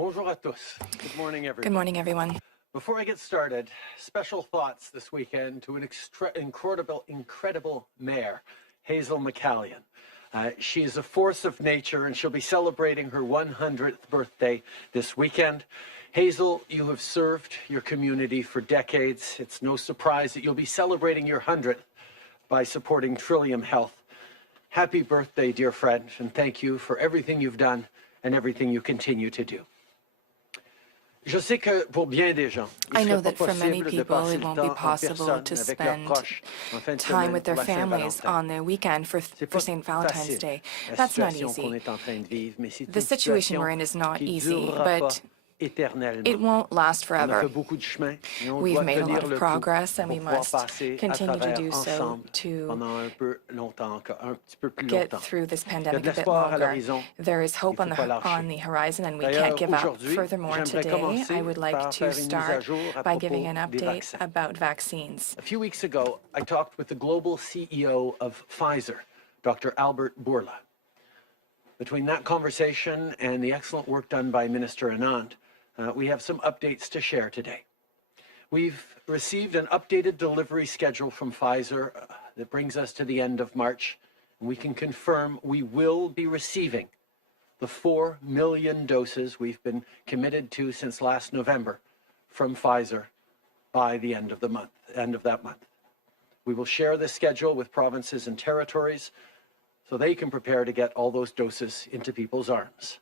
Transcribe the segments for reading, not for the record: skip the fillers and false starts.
Bonjour à tous. Good morning, everyone. Good morning, everyone. Before I get started, special thoughts this weekend to an incredible mayor, Hazel McCallion. She is a force of nature, and she'll be celebrating her 100th birthday this weekend. Hazel, you have served your community for decades. It's no surprise that you'll be celebrating your 100th by supporting Trillium Health. Happy birthday, dear friend, and thank you for everything you've done and everything you continue to do. I know that for many people it won't be possible to spend time with their families on the weekend for St. Valentine's Day. That's not easy. The situation we're in is not easy, but it won't last forever. We've made a lot of progress, and we must continue to do so to get through this pandemic a bit longer. There is hope on the horizon, and we can't give up. Furthermore, today, I would like to start by giving an update about vaccines. A few weeks ago, I talked with the global CEO of Pfizer, Dr. Albert Bourla. Between that conversation and the excellent work done by Minister Anand, we have some updates to share today. We've received an updated delivery schedule from Pfizer that brings us to the end of March, and we can confirm we will be receiving the 4 million doses we've been committed to since last November from Pfizer by the end of that month. We will share this schedule with provinces and territories so they can prepare to get all those doses into people's arms.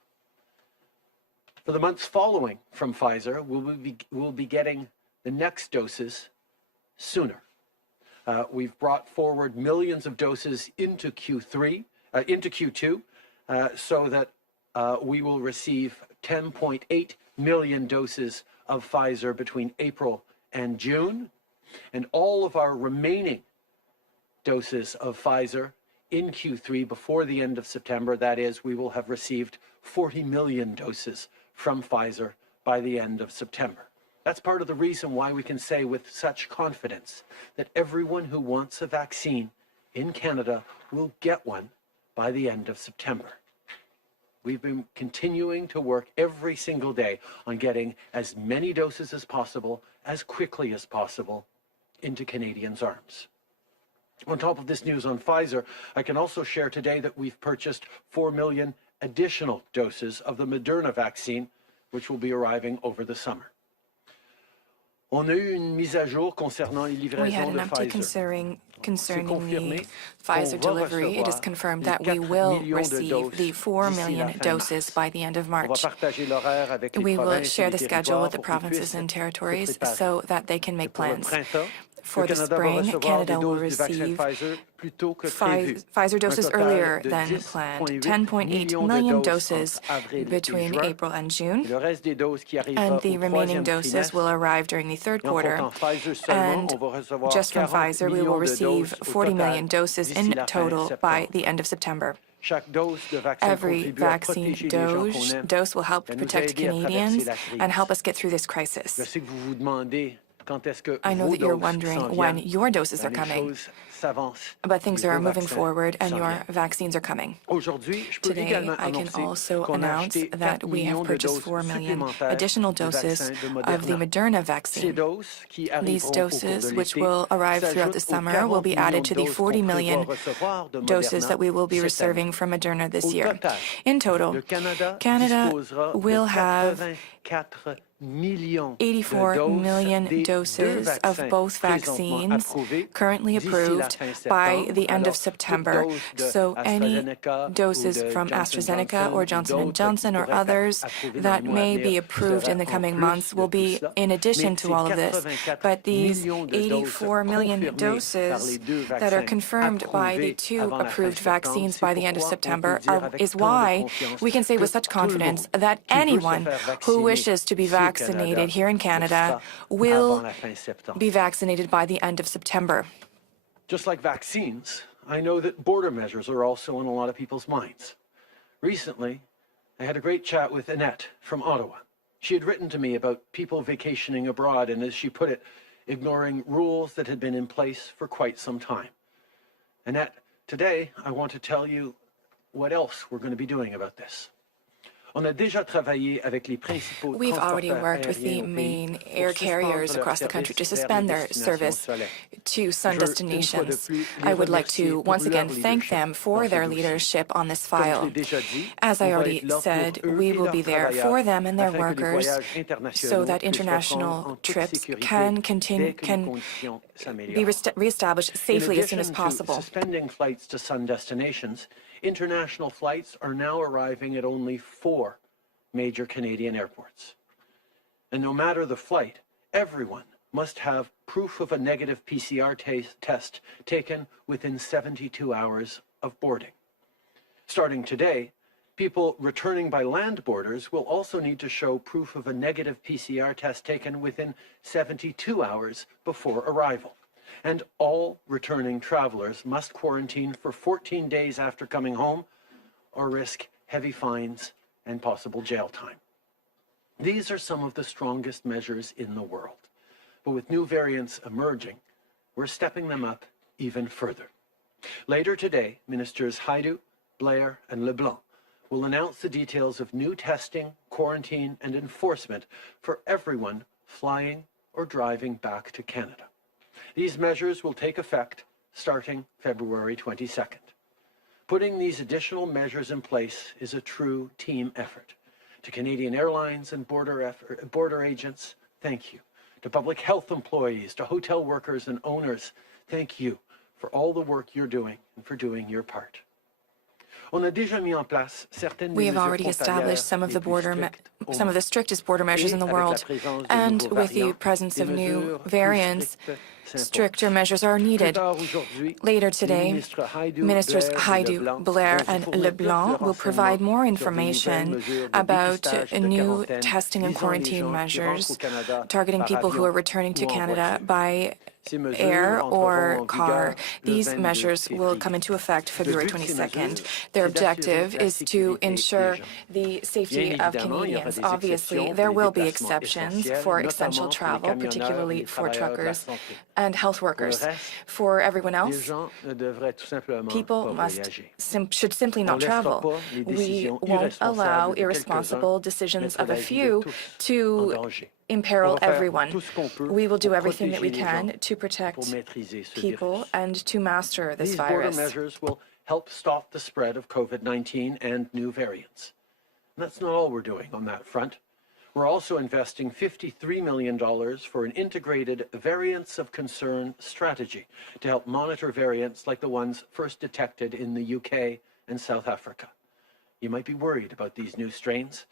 For the months following from Pfizer, we'll be getting the next doses sooner. We've brought forward millions of doses into Q2, so that we will receive 10.8 million doses of Pfizer between April and June, and all of our remaining doses of Pfizer in Q3 before the end of September. That is, we will have received 40 million doses from Pfizer by the end of September. That's part of the reason why we can say with such confidence that everyone who wants a vaccine in Canada will get one by the end of September. We've been continuing to work every single day on getting as many doses as possible, as quickly as possible, into Canadians' arms. On top of this news on Pfizer, I can also share today that we've purchased 4 million additional doses of the Moderna vaccine, which will be arriving over the summer. We had an update concerning the Pfizer delivery. It is confirmed that we will receive the 4 million doses by the end of March. We will share the schedule with the provinces and territories so that they can make plans. For the spring, Canada will receive Pfizer doses earlier than planned, 10.8 million doses between April and June, and the remaining doses will arrive during the third quarter. And just from Pfizer, we will receive 40 million doses in total by the end of September. Every vaccine dose will help protect Canadians and help us get through this crisis. I know that you're wondering when your doses are coming, but things are moving forward and your vaccines are coming. Today, I can also announce that we have purchased 4 million additional doses of the Moderna vaccine. These doses, which will arrive throughout the summer, will be added to the 40 million doses that we will be receiving from Moderna this year. In total, Canada will have 84 million doses of both vaccines currently approved by the end of September. So any doses from AstraZeneca or Johnson & Johnson or others that may be approved in the coming months will be in addition to all of this. But these 84 million doses that are confirmed by the 2 approved vaccines by the end of September is why we can say with such confidence that anyone who wishes to be vaccinated here in Canada will be vaccinated by the end of September. Just like vaccines, I know that border measures are also on a lot of people's minds. Recently, I had a great chat with Annette from Ottawa. She had written to me about people vacationing abroad and, as she put it, ignoring rules that had been in place for quite some time. Annette, today I want to tell you what else we're going to be doing about this. We've already worked with the main air carriers across the country to suspend their service to sun destinations. I would like to once again thank them for their leadership on this file. As I already said, we will be there for them and their workers so that international trips can be reestablished safely as soon as possible. Suspending flights to sun destinations, international flights are now arriving at only 4 major Canadian airports. And no matter the flight, everyone must have proof of a negative PCR test taken within 72 hours of boarding. Starting today, people returning by land borders will also need to show proof of a negative PCR test taken within 72 hours before arrival. And all returning travelers must quarantine for 14 days after coming home or risk heavy fines and possible jail time. These are some of the strongest measures in the world. But with new variants emerging, we're stepping them up even further. Later today, Ministers Hajdu, Blair, and LeBlanc will announce the details of new testing, quarantine, and enforcement for everyone flying or driving back to Canada. These measures will take effect starting February 22nd. Putting these additional measures in place is a true team effort. To Canadian Airlines and border agents, thank you. To public health employees, to hotel workers and owners, thank you for all the work you're doing and for doing your part. We have already established some of the strictest border measures in the world, and with the presence of new variants, stricter measures are needed. Later today, Ministers Hajdu, Blair, and LeBlanc will provide more information about new testing and quarantine measures targeting people who are returning to Canada by air or car. These measures will come into effect February 22nd. Their objective is to ensure the safety of Canadians. Obviously, there will be exceptions for essential travel, particularly for truckers and health workers. For everyone else, people should simply not travel. We won't allow irresponsible decisions of a few to imperil everyone. We will do everything that we can to protect people and to master this virus. These border measures will help stop the spread of COVID-19 and new variants. And that's not all we're doing on that front. We're also investing $53 million for an integrated variants of concern strategy to help monitor variants like the ones first detected in the UK and South Africa. You might be worried about these new strains.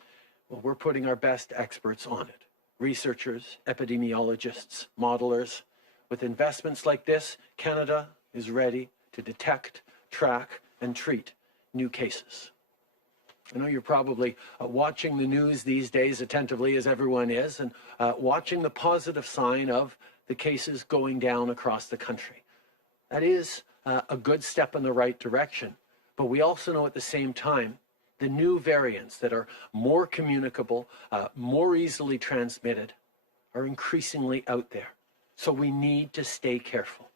Well, we're putting our best experts on it. Researchers, epidemiologists, modelers. With investments like this, Canada is ready to detect, track, and treat new cases. I know you're probably watching the news these days attentively, as everyone is, and watching the positive sign of the cases going down across the country. That is a good step in the right direction, but we also know at the same time the new variants that are more communicable, more easily transmitted, are increasingly out there. So we need to stay careful.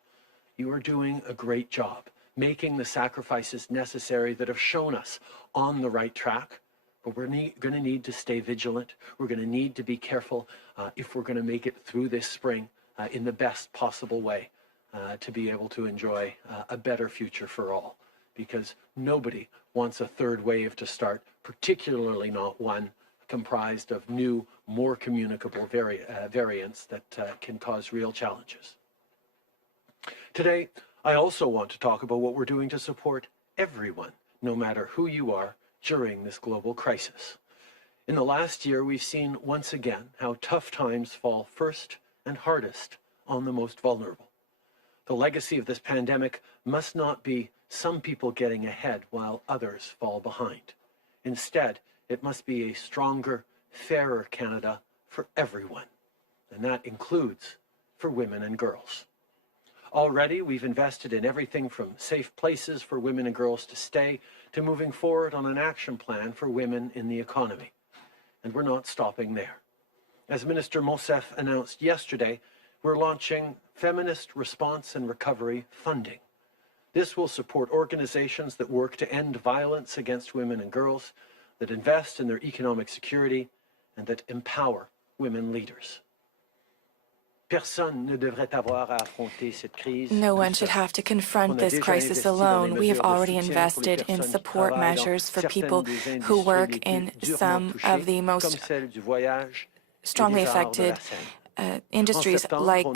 You are doing a great job, making the sacrifices necessary that have shown us on the right track, but we're going to need to stay vigilant. We're going to need to be careful if we're going to make it through this spring in the best possible way to be able to enjoy a better future for all. Because nobody wants a third wave to start, particularly not one comprised of new, more communicable variants that can cause real challenges. Today, I also want to talk about what we're doing to support everyone, no matter who you are, during this global crisis. In the last year, we've seen once again how tough times fall first and hardest on the most vulnerable. The legacy of this pandemic must not be some people getting ahead while others fall behind. Instead, it must be a stronger, fairer Canada for everyone, and that includes for women and girls. Already, we've invested in everything from safe places for women and girls to stay to moving forward on an action plan for women in the economy. And we're not stopping there. As Minister Monsef announced yesterday, we're launching Feminist Response and Recovery Funding. This will support organizations that work to end violence against women and girls, that invest in their economic security, and that empower women leaders. No one should have to confront this crisis alone. We have already invested in support measures for people who work in some of the most strongly affected industries like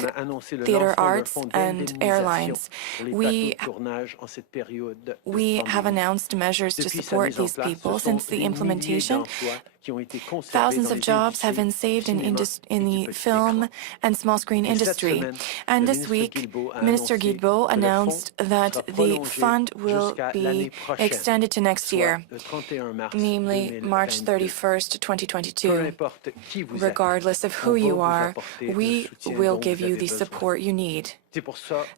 theater arts and airlines. We have announced measures to support these people. Since the implementation, thousands of jobs have been saved in the film and small screen industry. And this week, Minister Guilbeault announced that the fund will be extended to next year, namely March 31st, 2022. Regardless of who you are, we will give you the support you need.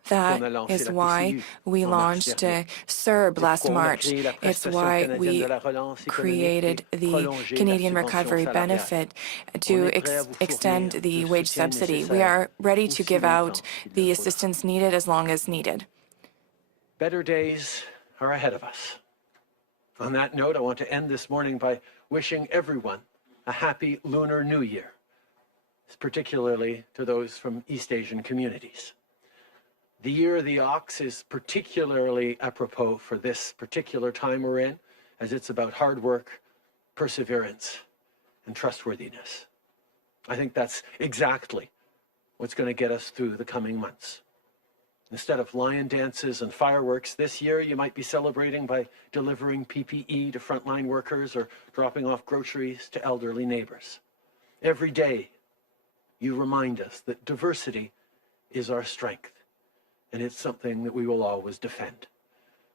That is why we launched CERB last March. It's why we created the Canadian Recovery Benefit to extend the wage subsidy. We are ready to give out the assistance needed as long as needed. Better days are ahead of us. On that note, I want to end this morning by wishing everyone a happy Lunar New Year, particularly to those from East Asian communities. The Year of the Ox is particularly apropos for this particular time we're in, as it's about hard work, perseverance, and trustworthiness. I think that's exactly what's going to get us through the coming months. Instead of lion dances and fireworks this year, you might be celebrating by delivering PPE to frontline workers or dropping off groceries to elderly neighbors. Every day, you remind us that diversity is our strength, and it's something that we will always defend.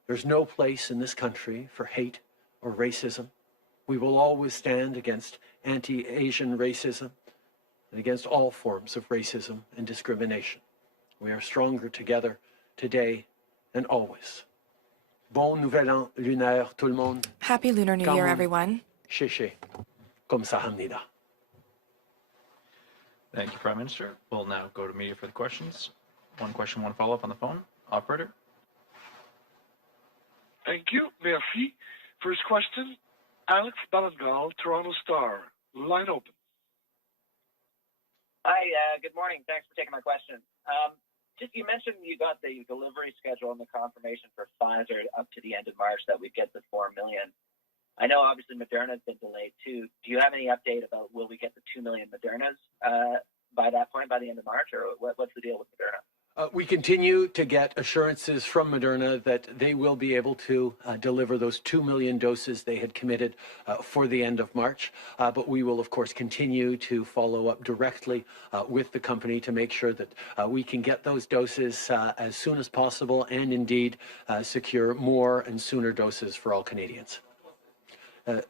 There's no place in this country for hate or racism. We will always stand against anti-Asian racism and against all forms of racism and discrimination. We are stronger together today and always. Bon nouvel an lunaire, tout le monde. Happy Lunar New Year, everyone. Sheshe, comme ça hamnida. Thank you, Prime Minister. We'll now go to media for the questions. One question, one follow-up on the phone. Operator. Thank you. Merci. First question, Alex Ballangal, Toronto Star. Line open. Hi, good morning. Thanks for taking my question. You mentioned you got the delivery schedule and the confirmation for Pfizer up to the end of March that we'd get the 4 million. I know obviously Moderna's been delayed too. Do you have any update about will we get the 2 million Modernas by that point, by the end of March, or what's the deal with Moderna? We continue to get assurances from Moderna that they will be able to deliver those 2 million doses they had committed for the end of March. But we will, of course, continue to follow up directly with the company to make sure that we can get those doses as soon as possible and indeed secure more and sooner doses for all Canadians. I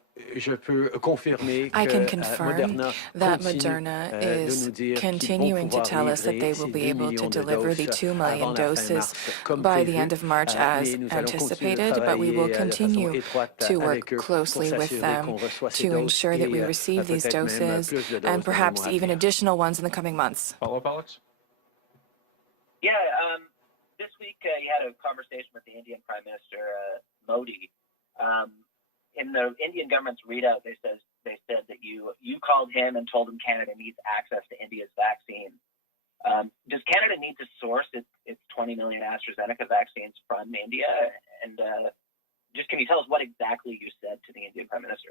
can confirm that Moderna is continuing to tell us that they will be able to deliver the 2 million doses by the end of March as anticipated, but we will continue to work closely with them to ensure that we receive these doses and perhaps even additional ones in the coming months. Follow-up, Alex? Yeah, this week you had a conversation with the Indian Prime Minister Modi. In the Indian government's readout, they said that you called him and told him Canada needs access to India's vaccine. Does Canada need to source its 20 million AstraZeneca vaccines from India? And just can you tell us what exactly you said to the Indian Prime Minister?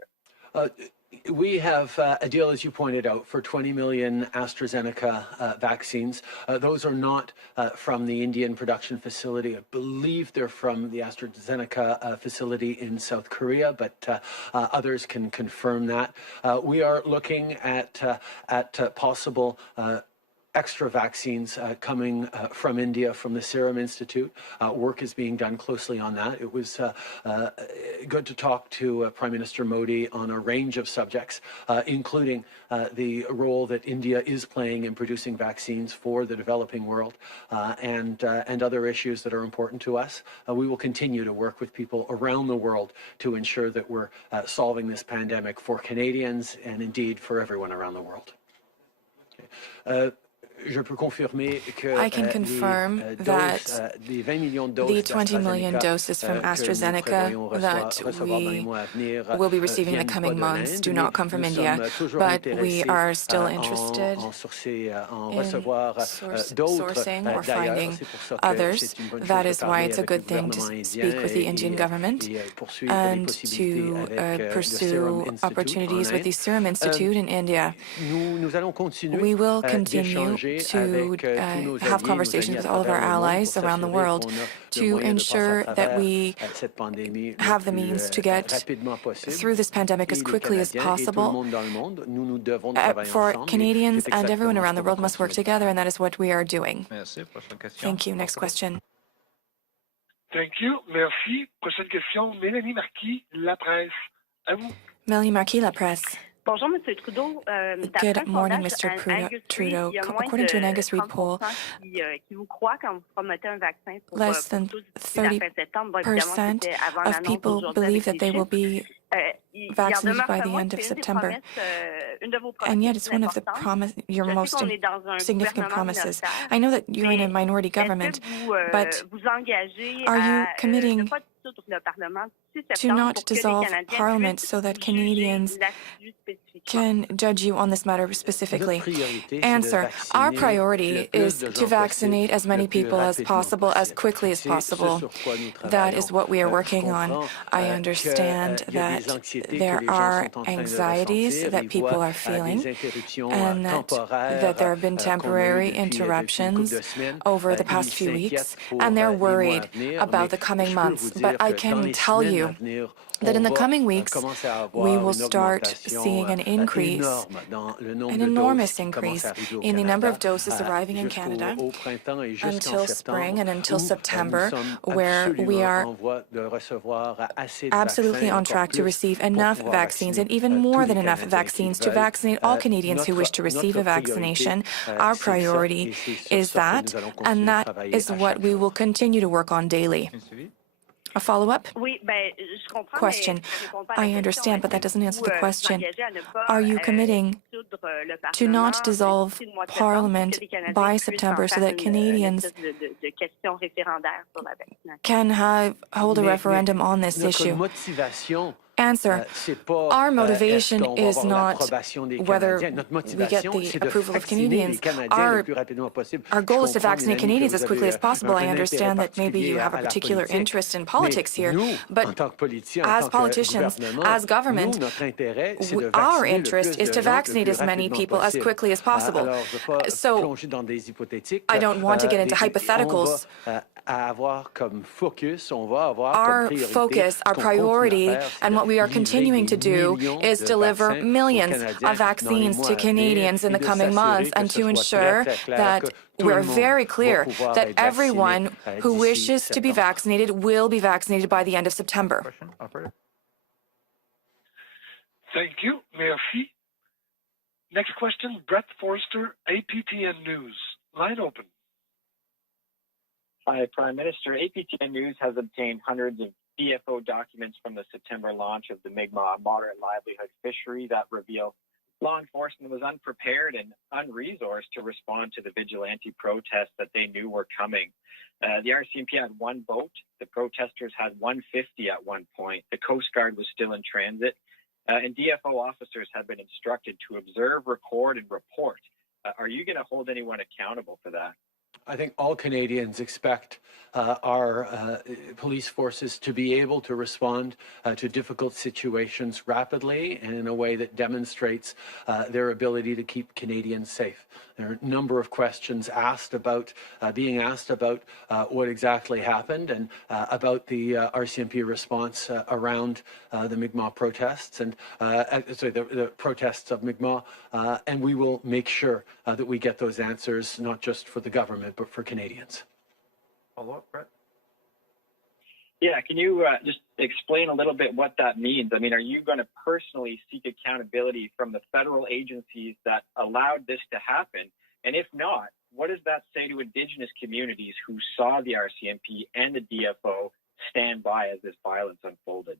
We have a deal, as you pointed out, for 20 million AstraZeneca vaccines. Those are not from the Indian production facility. I believe they're from the AstraZeneca facility in South Korea, but others can confirm that. We are looking at possible extra vaccines coming from India, from the Serum Institute. Work is being done closely on that. It was good to talk to Prime Minister Modi on a range of subjects, including the role that India is playing in producing vaccines for the developing world and other issues that are important to us. We will continue to work with people around the world to ensure that we're solving this pandemic for Canadians and indeed for everyone around the world. I can confirm that the 20 million doses from AstraZeneca that we will be receiving in the coming months do not come from India, but we are still interested in sourcing or finding others. That is why it's a good thing to speak with the Indian government and to pursue opportunities with the Serum Institute in India. We will continue to have conversations with all of our allies around the world to ensure that we have the means to get through this pandemic as quickly as possible. For Canadians and everyone around the world must work together, and that is what we are doing. Thank you. Next question. Thank you. Merci. Prochaine question, Mélanie Marquis, La Presse. À vous. Mélanie Marquis, La Presse. Bonjour, Monsieur Trudeau. Good morning, Mr. Trudeau. According to an Angus Reid poll, less than 30% of people believe that they will be vaccinated by the end of September. And yet it's one of the your most significant promises. I know that you're in a minority government, but are you committing to not dissolve Parliament so that Canadians can judge you on this matter specifically? Answer. Our priority is to vaccinate as many people as possible, as quickly as possible. That is what we are working on. I understand that there are anxieties that people are feeling and that there have been temporary interruptions over the past few weeks, and they're worried about the coming months. But I can tell you that in the coming weeks, we will start seeing an increase, an enormous increase in the number of doses arriving in Canada until spring and until September, where we are absolutely on track to receive enough vaccines and even more than enough vaccines to vaccinate all Canadians who wish to receive a vaccination. Our priority is that, and that is what we will continue to work on daily. A follow-up question. I understand, but that doesn't answer the question. Are you committing to not dissolve Parliament by September so that Canadians can hold a referendum on this issue? Answer. Our motivation is not whether we get the approval of Canadians. Our goal is to vaccinate Canadians as quickly as possible. I understand that maybe you have a particular interest in politics here, but as politicians, as government, our interest is to vaccinate as many people as quickly as possible. So I don't want to get into hypotheticals. Our focus, our priority, and what we are continuing to do is deliver millions of vaccines to Canadians in the coming months and to ensure that we're very clear that everyone who wishes to be vaccinated will be vaccinated by the end of September. Thank you. Merci. Next question, Brett Forster, APTN News. Line open. Hi, Prime Minister. APTN News has obtained hundreds of DFO documents from the September launch of the Mi'kmaq moderate livelihood fishery that reveal law enforcement was unprepared and unresourced to respond to the vigilante protests that they knew were coming. The RCMP had one boat. The protesters had 150 at one point. The Coast Guard was still in transit. And DFO officers have been instructed to observe, record, and report. Are you going to hold anyone accountable for that? I think all Canadians expect our police forces to be able to respond to difficult situations rapidly and in a way that demonstrates their ability to keep Canadians safe. There are a number of questions being asked about what exactly happened and about the RCMP response around the Mi'kmaq protests and the protests of Mi'kmaq, and we will make sure that we get those answers not just for the government but for Canadians. Follow-up, Brett? Yeah, can you just explain a little bit what that means? I mean, are you going to personally seek accountability from the federal agencies that allowed this to happen? And if not, what does that say to Indigenous communities who saw the RCMP and the DFO stand by as this violence unfolded?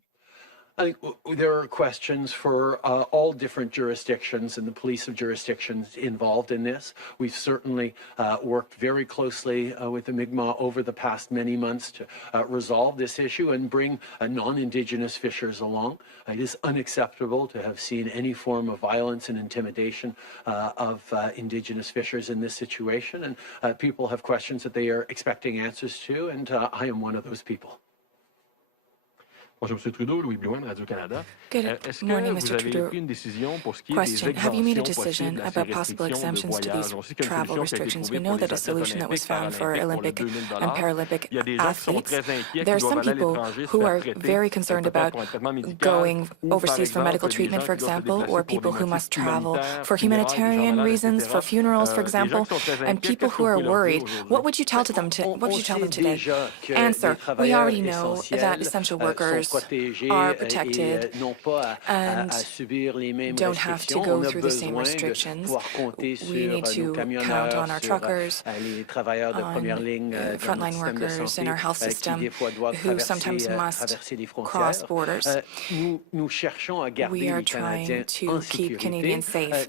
I think there are questions for all different jurisdictions and the police of jurisdictions involved in this. We've certainly worked very closely with the Mi'kmaq over the past many months to resolve this issue and bring non-Indigenous fishers along. It is unacceptable to have seen any form of violence and intimidation of Indigenous fishers in this situation, and people have questions that they are expecting answers to, and I am one of those people. Bonjour, M. Trudeau, Louis Blouin, Radio-Canada. Good morning, Mr. Trudeau. Question. Have you made a decision about possible exemptions to these travel restrictions? We know that a solution that was found for Olympic and Paralympic athletes. There are some people who are very concerned about going overseas for medical treatment, for example, or people who must travel for humanitarian reasons, for funerals, for example, and people who are worried. What would you tell them today? Answer. We already know that essential workers are protected and don't have to go through the same restrictions. We need to count on our truckers, on frontline workers in our health system who sometimes must cross borders. We are trying to keep Canadians safe,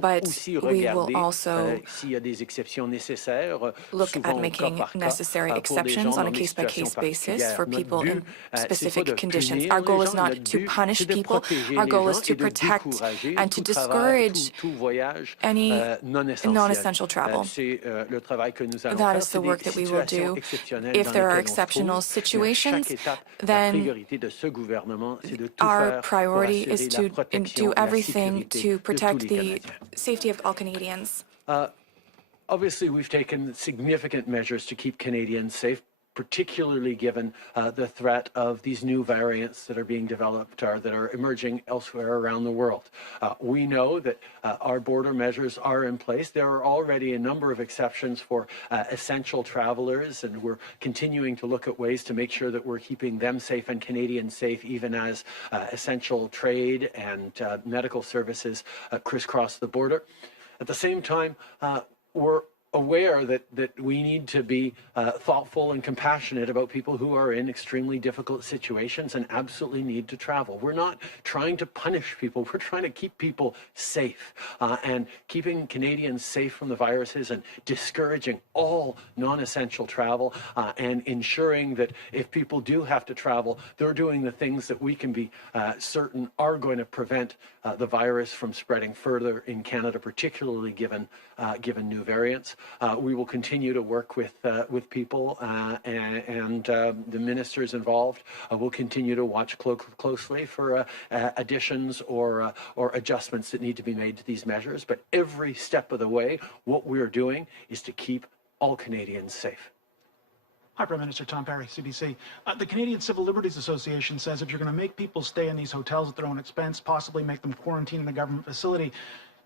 but we will also look at making necessary exceptions on a case-by-case basis for people in specific conditions. Our goal is not to punish people. Our goal is to protect and to discourage any non-essential travel. That is the work that we will do. If there are exceptional situations, then our priority is to do everything to protect the safety of all Canadians. Obviously, we've taken significant measures to keep Canadians safe, particularly given the threat of these new variants that are being developed or that are emerging elsewhere around the world. We know that our border measures are in place. There are already a number of exceptions for essential travelers, and we're continuing to look at ways to make sure that we're keeping them safe and Canadians safe, even as essential trade and medical services crisscross the border. At the same time, we're aware that we need to be thoughtful and compassionate about people who are in extremely difficult situations and absolutely need to travel. We're not trying to punish people. We're trying to keep people safe. And keeping Canadians safe from the viruses and discouraging all non-essential travel and ensuring that if people do have to travel, they're doing the things that we can be certain are going to prevent the virus from spreading further in Canada, particularly given new variants. We will continue to work with people and the ministers involved. We'll continue to watch closely for additions or adjustments that need to be made to these measures. But every step of the way, what we're doing is to keep all Canadians safe. Hi, Prime Minister. Tom Perry, CBC. The Canadian Civil Liberties Association says if you're going to make people stay in these hotels at their own expense, possibly make them quarantine in a government facility,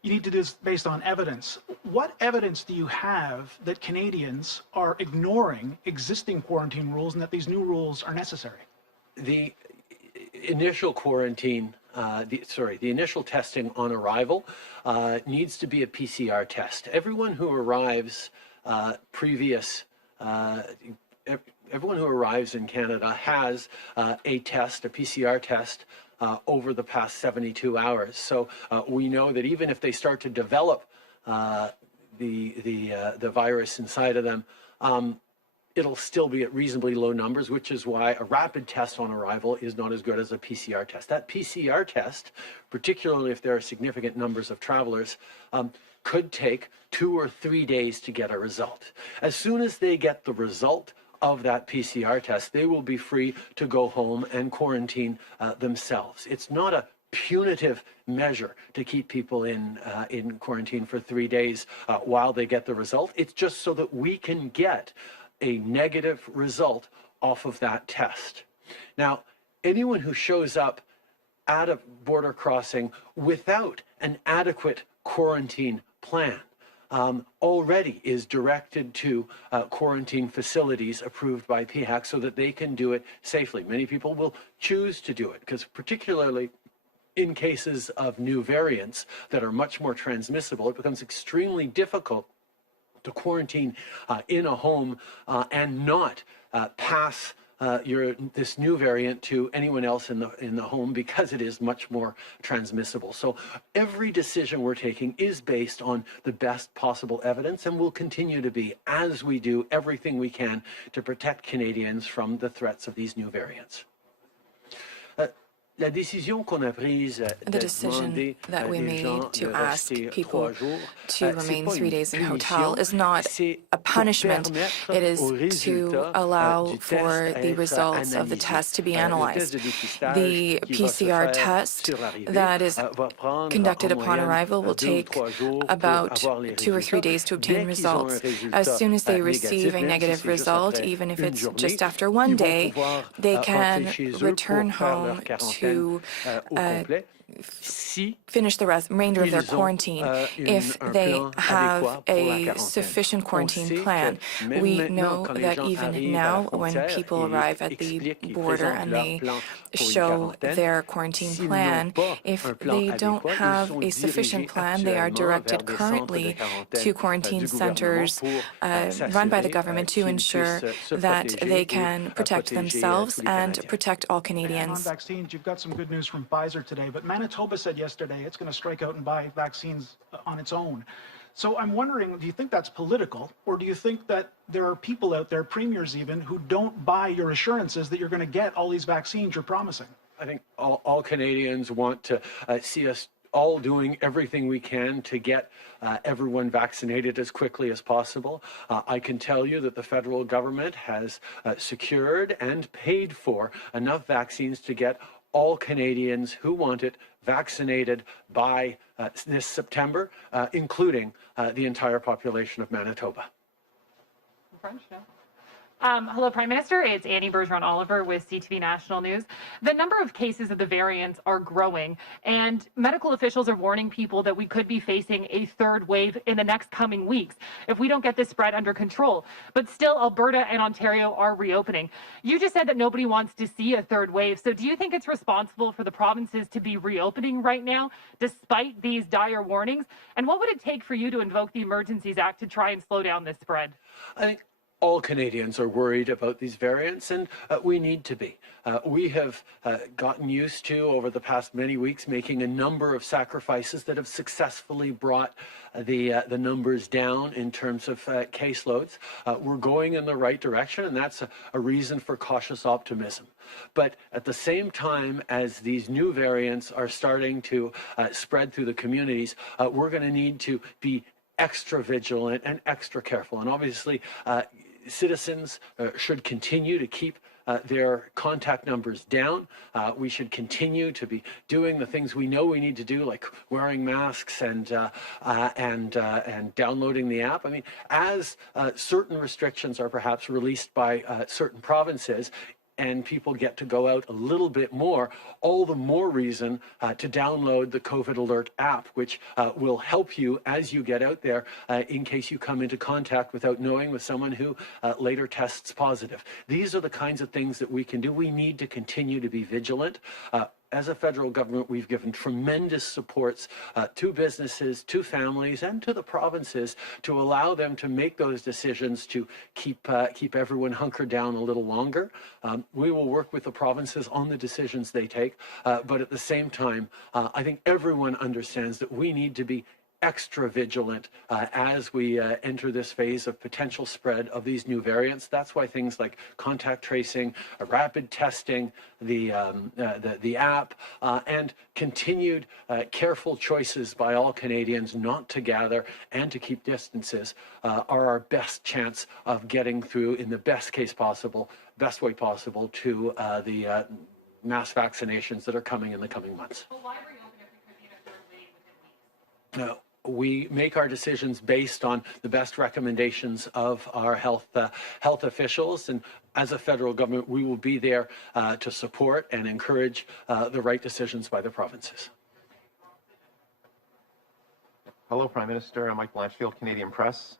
you need to do this based on evidence. What evidence do you have that Canadians are ignoring existing quarantine rules and that these new rules are necessary? The initial quarantine, the initial testing on arrival needs to be a PCR test. Everyone who arrives everyone who arrives in Canada has a test, a PCR test, over the past 72 hours. So we know that even if they start to develop the virus inside of them, it'll still be at reasonably low numbers, which is why a rapid test on arrival is not as good as a PCR test. That PCR test, particularly if there are significant numbers of travelers, could take 2 or 3 days to get a result. As soon as they get the result of that PCR test, they will be free to go home and quarantine themselves. It's not a punitive measure to keep people in quarantine for 3 days while they get the result. It's just so that we can get a negative result off of that test. Now, anyone who shows up at a border crossing without an adequate quarantine plan already is directed to quarantine facilities approved by PHAC so that they can do it safely. Many people will choose to do it because particularly in cases of new variants that are much more transmissible, it becomes extremely difficult to quarantine in a home and not pass this new variant to anyone else in the home because it is much more transmissible. So every decision we're taking is based on the best possible evidence and will continue to be as we do everything we can to protect Canadians from the threats of these new variants. The decision that we made to ask people to remain 3 days in hotel is not a punishment. It is to allow for the results of the test to be analyzed. The PCR test that is conducted upon arrival will take about 2 or 3 days to obtain results. As soon as they receive a negative result, even if it's just after 1 day, they can return home to finish the remainder of their quarantine if they have a sufficient quarantine plan. We know that even now, when people arrive at the border and they show their quarantine plan, if they don't have a sufficient plan, they are directed currently to quarantine centers run by the government to ensure that they can protect themselves and protect all Canadians. And on vaccines, you've got some good news from Pfizer today, but Manitoba said yesterday it's going to strike out and buy vaccines on its own. So I'm wondering, do you think that's political, or do you think that there are people out there, premiers even, who don't buy your assurances that you're going to get all these vaccines you're promising? I think all Canadians want to see us all doing everything we can to get everyone vaccinated as quickly as possible. I can tell you that the federal government has secured and paid for enough vaccines to get all Canadians who want it vaccinated by this September, including the entire population of Manitoba. French, no? Hello, Prime Minister. It's Annie Bergeron-Oliver with CTV National News. The number of cases of the variants are growing, and medical officials are warning people that we could be facing a third wave in the next coming weeks if we don't get this spread under control. But still, Alberta and Ontario are reopening. You just said that nobody wants to see a third wave. So do you think it's responsible for the provinces to be reopening right now, despite these dire warnings? And what would it take for you to invoke the Emergencies Act to try and slow down this spread? I think all Canadians are worried about these variants, and we need to be. We have gotten used to, over the past many weeks, making a number of sacrifices that have successfully brought the numbers down in terms of caseloads. We're going in the right direction, and that's a reason for cautious optimism. But at the same time as these new variants are starting to spread through the communities, we're going to need to be extra vigilant and extra careful. And obviously, citizens should continue to keep their contact numbers down. We should continue to be doing the things we know we need to do, like wearing masks and downloading the app. I mean, as certain restrictions are perhaps released by certain provinces, and people get to go out a little bit more, all the more reason to download the COVID Alert app, which will help you as you get out there in case you come into contact without knowing with someone who later tests positive. These are the kinds of things that we can do. We need to continue to be vigilant. As a federal government, we've given tremendous supports to businesses, to families, and to the provinces to allow them to make those decisions to keep everyone hunkered down a little longer. We will work with the provinces on the decisions they take, but at the same time, I think everyone understands that we need to be extra vigilant as we enter this phase of potential spread of these new variants. That's why things like contact tracing, rapid testing, the app, and continued careful choices by all Canadians not to gather and to keep distances are our best chance of getting through, in the best case possible, best way possible, to the mass vaccinations that are coming in the coming months. Well, why reopen if we could be in a third wave within weeks? No. We make our decisions based on the best recommendations of our health officials, and as a federal government, we will be there to support and encourage the right decisions by the provinces. Hello, Prime Minister. I'm Mike Blanchfield, Canadian Press.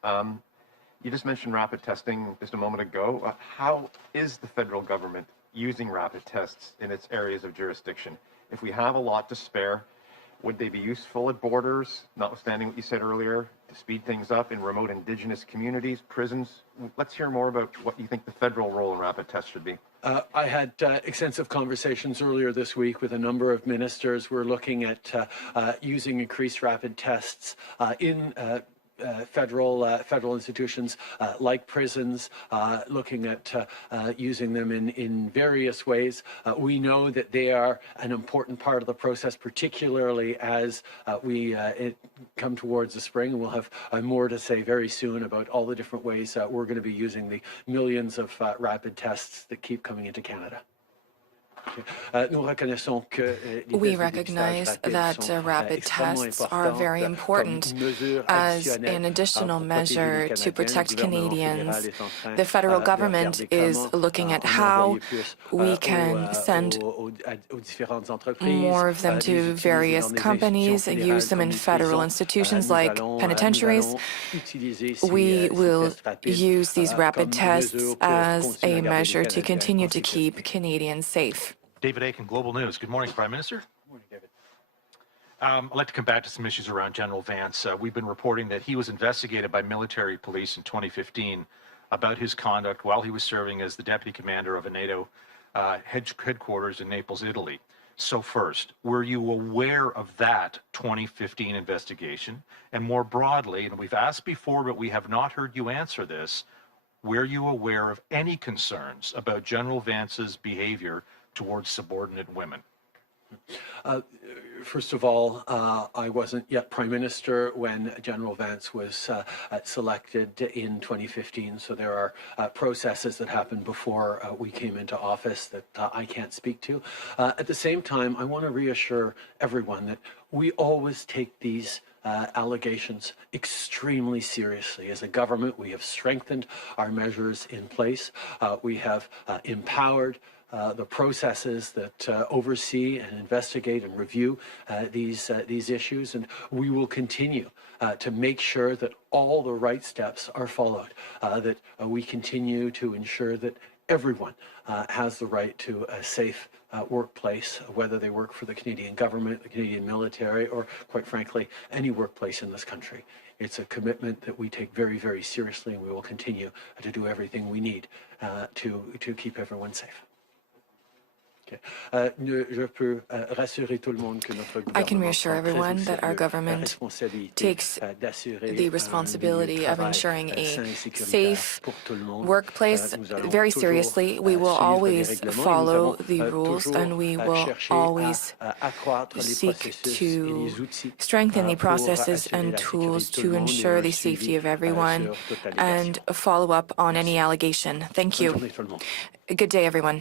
You just mentioned rapid testing just a moment ago. How is the federal government using rapid tests in its areas of jurisdiction? If we have a lot to spare, Would they be useful at borders, notwithstanding what you said earlier, to speed things up in remote Indigenous communities, prisons? Let's hear more about what you think the federal role in rapid tests should be. I had extensive conversations earlier this week with a number of ministers. We're looking at using increased rapid tests in federal institutions like prisons, looking at using them in various ways. We know that they are an important part of the process, particularly as we come towards the spring. We'll have more to say very soon about all the different ways we're going to be using the millions of rapid tests that keep coming into Canada. We recognize that rapid tests are very important as an additional measure to protect Canadians. The federal government is looking at how we can send more of them to various companies and use them in federal institutions like penitentiaries. We will use these rapid tests as a measure to continue to keep Canadians safe. David Aiken, Global News. Good morning, Prime Minister. Good morning, David. I'd like to come back to some issues around General Vance. We've been reporting that he was investigated by military police in 2015 about his conduct while he was serving as the deputy commander of a NATO headquarters in Naples, Italy. So first, were you aware of that 2015 investigation? And more broadly, and we've asked before, but we have not heard you answer this, were you aware of any concerns about General Vance's behavior towards subordinate women? First of all, I wasn't yet Prime Minister when General Vance was selected in 2015, so there are processes that happened before we came into office that I can't speak to. At the same time, I want to reassure everyone that we always take these allegations extremely seriously. As a government, we have strengthened our measures in place. We have empowered the processes that oversee and investigate and review these issues, and we will continue to make sure that all the right steps are followed, that we continue to ensure that everyone has the right to a safe workplace, whether they work for the Canadian government, the Canadian military, or quite frankly, any workplace in this country. It's a commitment that we take very, very seriously, and we will continue to do everything we need to keep everyone safe. I can reassure everyone that our government takes the responsibility of ensuring a safe workplace very seriously. We will always follow the rules, and we will always seek to strengthen the processes and tools to ensure the safety of everyone and follow up on any allegation. Thank you. Good day, everyone.